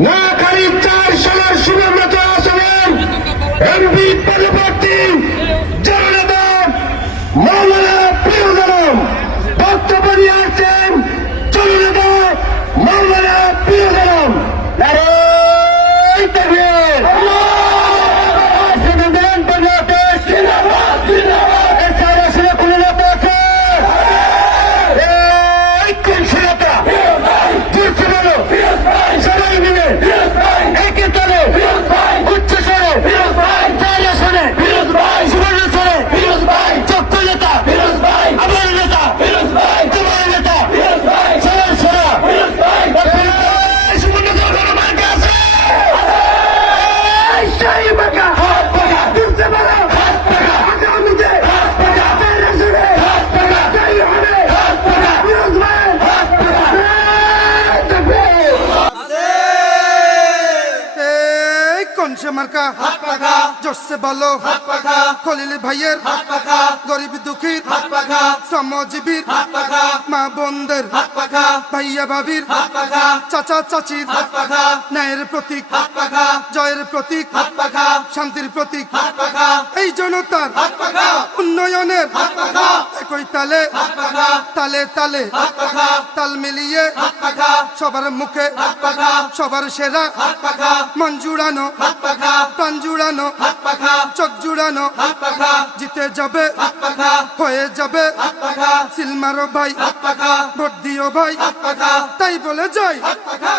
নোয়াখালী 4 সালের সুব্রত আসনের এমপি পদপ্রার্থী জননেতা মাওলানা প্রিয়জনম বক্তব্য নিয়ে আসছেন। জননেতা মাওলানা প্রিয়জনম নারায়ে তাকবীর। মার্কা হাত পাখা জোরসে বলো হাত পাখা খলিল ভাইয়ের হাত পাখা গরিব দুঃখীর হাত পাখা শ্রমজীবীর হাত পাখা মা বোনদের হাত পাখা ভাইয়া ভাবির হাত পাখা চাচা চাচির হাত পাখা ন্যায়ের প্রতীক হাত পাখা জয়ের প্রতীক হাত পাখা শান্তির প্রতীক হাত পাখা এই জনতার হাত পাখা উন্নয়নের হাত পাখা একই তালে হাত পাখা তালে তালে হাত পাখা তাল মিলিয়ে হাত পাখা সবার মুখে হাত পাখা সবার সেরা হাত পাখা মন জুড়ানো হাত পাখা প্রাণ জুড়ানো হাত পাখা চোখ জুড়ানো হাত পাখা জিতে যাবে হাত পাখা হয়ে যাবে হাত পাখা সিল মারো ভাই হাত পাখা ভোট দিও ভাই হাত পাখা তাই বলে যাই হাত পাখা।